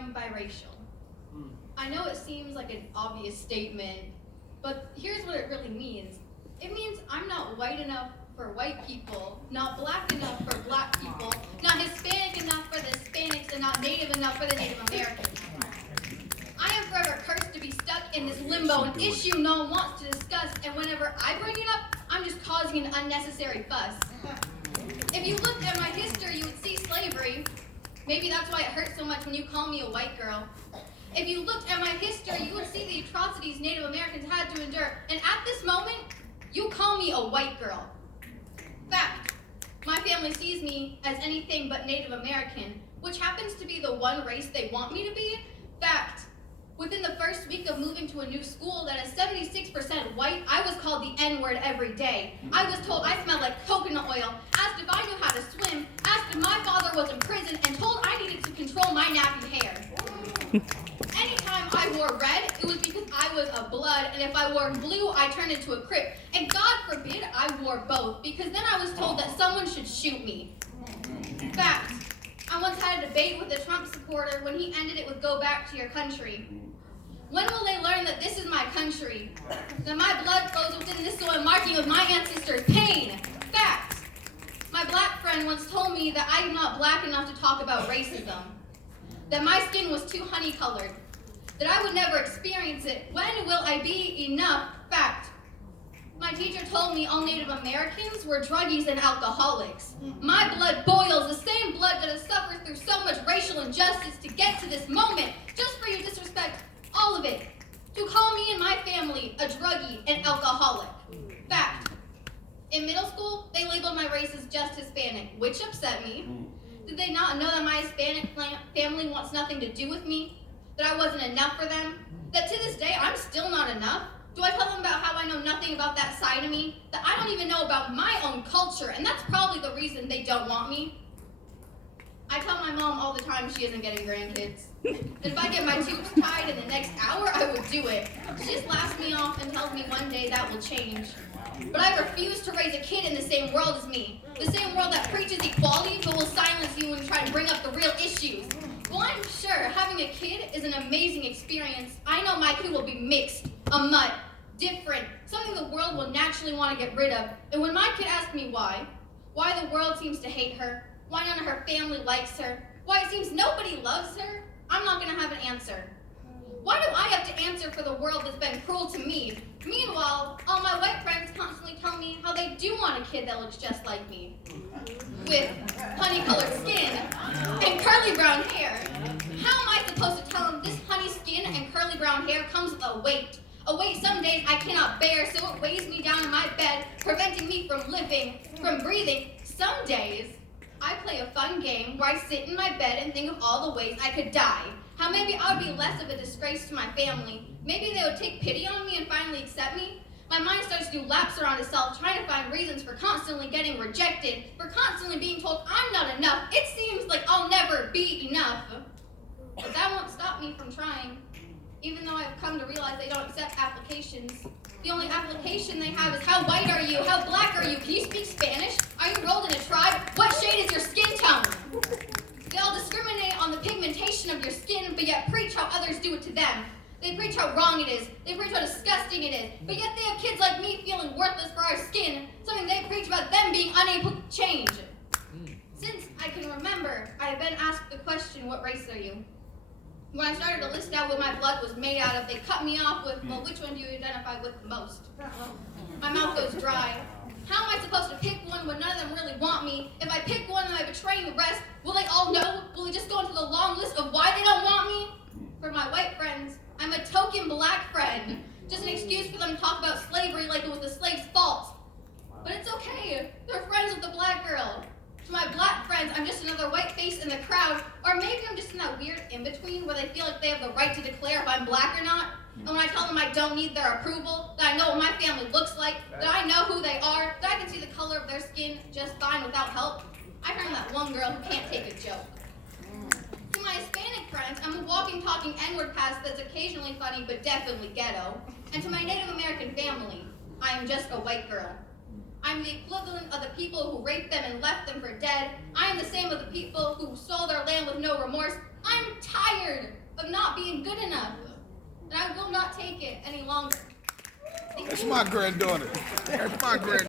am biracial. I know it seems like an obvious statement, but here's what it really means. It means I'm not white enough for white people, not black enough for black people, not Hispanic enough for the Hispanics, and not Native enough for the Native Americans. I am forever cursed to be stuck in this limbo, an issue no one wants to discuss, and whenever I bring it up, I'm just causing an unnecessary fuss. If you looked at my history, you would see slavery. Maybe that's why it hurts so much when you call me a white girl. If you looked at my history, you would see the atrocities Native Americans had to endure, and at this moment, you call me a white girl. Fact, my family sees me as anything but Native American, which happens to be the one race they want me to be. Fact, within the first week of moving to a new school that is 76% white, I was called the N-word every day. I was told I smelled like coconut oil, asked if I knew how to swim, asked if my father was in prison, and told I needed to control my nappy hair. Anytime I wore red, it was because I was a blood, and if I wore blue, I turned into a Crip. And God forbid I wore both, because then I was told that someone should shoot me. Fact, I once had a debate with a Trump supporter when he ended it with "Go back to your country." When will they learn that this is my country? That my blood flows within this soil, marking with my ancestors' pain? Fact, my black friend once told me that I am not black enough to talk about racism. That my skin was too honey-colored, that I would never experience it. When will I be enough? Fact, my teacher told me all Native Americans were druggies and alcoholics. My blood boils, the same blood that has suffered through so much racial injustice to get to this moment, just for you to disrespect all of it. To call me and my family a druggie and alcoholic. Fact, in middle school, they labeled my race as just Hispanic, which upset me. Did they not know that my Hispanic family wants nothing to do with me? That I wasn't enough for them? That to this day, I'm still not enough? Do I tell them about how I know nothing about that side of me? That I don't even know about my own culture, and that's probably the reason they don't want me? I tell my mom all the time she isn't getting grandkids. That if I get my tubes tied in the next hour, I would do it. She just laughs me off and tells me one day that will change. But I refuse to raise a kid in the same world as me. The same world that preaches equality but will silence you when you try to bring up the real issues. Well, I'm sure having a kid is an amazing experience. I know my kid will be mixed, a mutt, different, something the world will naturally want to get rid of. And when my kid asks me why the world seems to hate her, why none of her family likes her, why it seems nobody loves her, I'm not going to have an answer. Why do I have to answer for the world that's been cruel to me? Meanwhile, all my white friends constantly tell me how they do want a kid that looks just like me. With honey-colored skin and curly brown hair. How am I supposed to tell them this honey skin and curly brown hair comes with a weight? A weight some days I cannot bear, so it weighs me down in my bed, preventing me from living, from breathing. Some days, I play a fun game where I sit in my bed and think of all the ways I could die. How maybe I would be less of a disgrace to my family. Maybe they would take pity on me and finally accept me. My mind starts to do laps around itself, trying to find reasons for constantly getting rejected, for constantly being told I'm not enough. It seems like I'll never be enough. But that won't stop me from trying. Even though I've come to realize they don't accept applications. The only application they have is how white are you? How black are you? Can you speak Spanish? Are you enrolled in a tribe? What shade is your skin tone? They all discriminate on the pigmentation of your skin, but yet preach how others do it to them. They preach how wrong it is. They preach how disgusting it is. But yet they have kids like me feeling worthless for our skin, something they preach about them being unable to change. Since I can remember, I have been asked the question, what race are you? When I started to list out what my blood was made out of, they cut me off with, well, which one do you identify with the most? My mouth goes dry. How am I supposed to pick one when none of them really want me? If I pick one and I betray the rest, will they all know? Will we just go into the long list of why they don't want me? For my white friends, I'm a token black friend. Just an excuse for them to talk about slavery like it was the slave's fault. But it's okay. They're friends with the black girl. To my black friends, I'm just another white face in the crowd, or maybe I'm just in that weird in-between where they feel like they have the right to declare if I'm black or not. And when I tell them I don't need their approval, that I know what my family looks like, that I know who they are, that I can see the color of their skin just fine without help, I turn that one girl who can't take a joke. To my Hispanic friends, I'm a walking, talking N-word past that's occasionally funny but definitely ghetto. And to my Native American family, I am just a white girl. I'm the equivalent of the people who raped them and left them for dead. I am the same as the people who stole their land with no remorse. I'm tired tired of not being good enough, and I will not take it any longer. That's my granddaughter. That's my granddaughter.